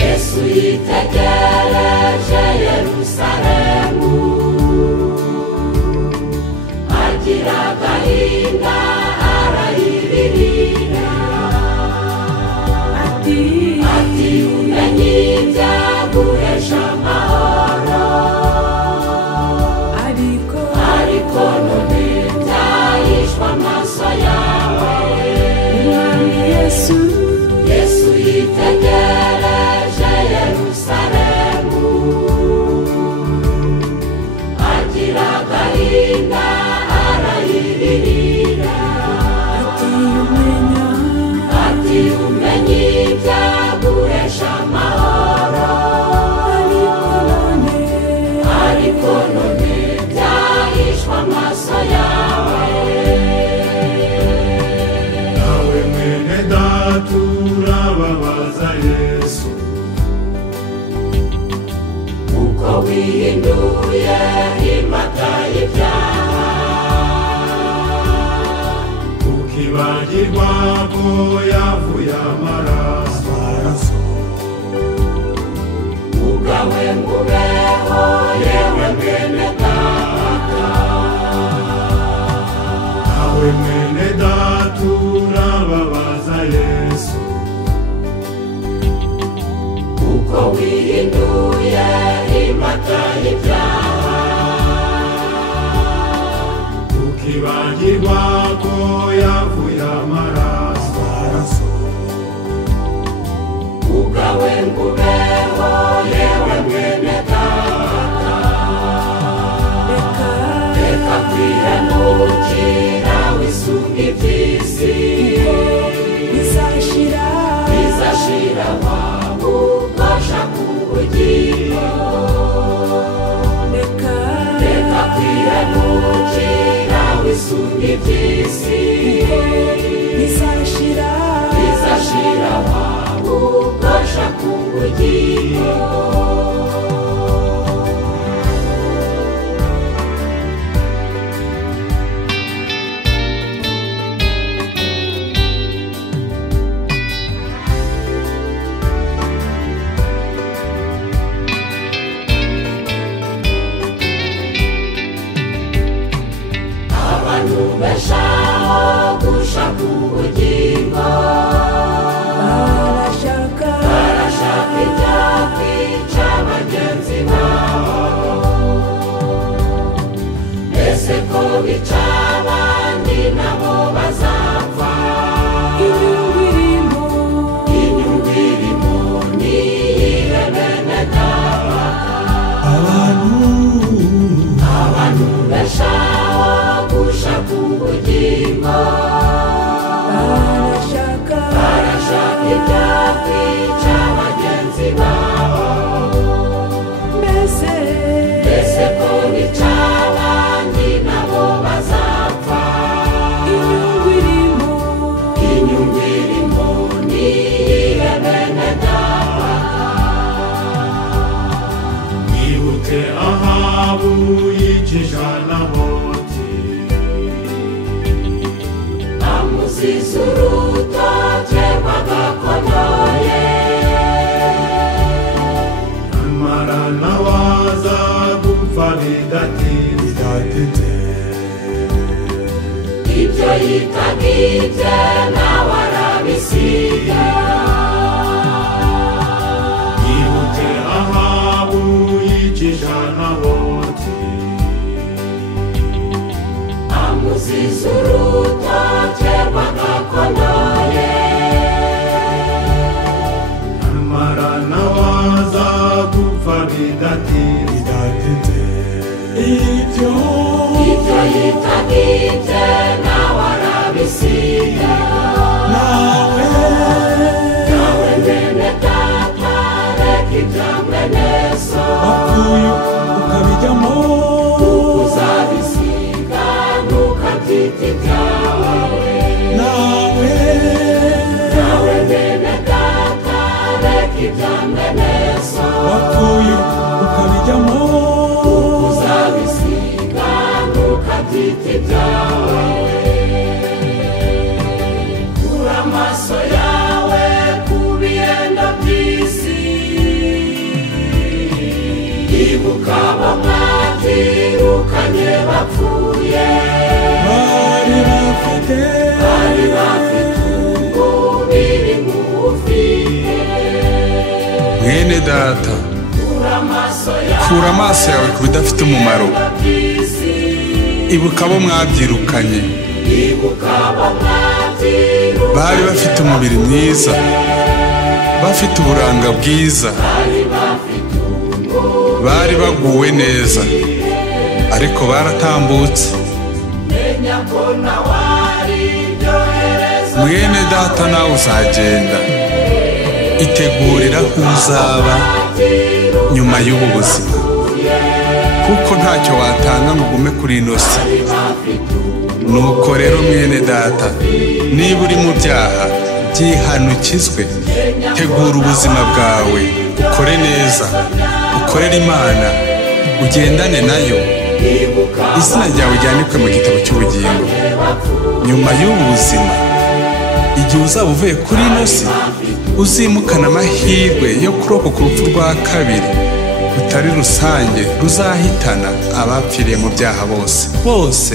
Yesu yitegereje Yerusalemu, agira agahinda arayiririra, ati umenye ibyaguhesha amahoro, ariko none byahishwe amaso yawe. Umwami Yesu yitegereje Yerusalemu, agira agahinda arayiririra, ati umenye ibyaguhesha amahoro, ariko none byahishwe amaso yawe. Nawe mwene data urababaza Yesu, uko wihinduye imbata y'ibyaha, ukibagirwa ko yavuye amaraso, ugawe ngubeho yewe mwene data. nawe mwene data urababaza Yesu, uko wihinduye imbata y'ibyaha, ukibagirwa ko yavuye amaraso, ugawe ngubeho yewe mwene data. Reka kwihemukira wisunga iby'isi, bizashira wawe ugosha ku bugingo. Reka kwihemukira wisunga iby'isi, bizashira wawe ugosha ku bugingo. Abantu beshaho gushaka ubugingo, barashaka ibyakwica bagenzi babo, mbese ko bica abandi nabo bazapfa. Inyungu irimo ni iyihe bene data? Abantu beshaho gushaka ubugingo, barashaka ibyakwica bagenzi babo, mbese ko bica abandi nabo bazapfa. Inyungu irimo ni iyihe bene data? mwibuke Ahabu yicisha Naboti, amuziza urutoke rw'agakonoye, nyamara nawaza gupfa bidatinze, ibyo yitaga ibye nawe arabisiga. mwibuke Ahabu yicisha Naboti, amuziza urutoke rw'agakonoye, nyamara nawaza gupfa bidatinze, ibyo yitaga ibye nawe arabisiga. Nawe mwene data, reka ibya mwene so, ukabijyamo, uzabisiga ntukabyite ibyawe. Nawe mwene data, reka ibya mwene so, ukabijyamo, uzabisiga bafite ibyawe. Kura amaso yawe ku bihendo by'isi, ibuka abo mwabyirukanye bapfuye, bari bafite umubiri nk'ufite. Mwene data, kura amaso yawe ku bidafite umumaro, ibuka abo mwabyirukanye, bari bafite umubiri mwiza, bafite uburanga bwiza, bari baguwe neza, ariko baratambutse. Mwene data, nawe uzagenda, itegurira aho uzaba nyuma y'ubu buzima, kuko ntacyo watanga ngo ugume kuri ino si. Nuko rero mwene data, niba uri mu byaha byihanukizwe, tegura ubuzima bwawe, ukore neza, ukorere Imana, ugendane nayo, izina ryawe ryandikwe mu gitabo cy'ubugingo. Nyuma y'ubu buzima, igihe uzaba uvuye kuri ino si, uzimukana amahirwe yo kurokoka urupfu rwa kabiri rutari rusange, ruzahitana abapfiriye mu byaha bose.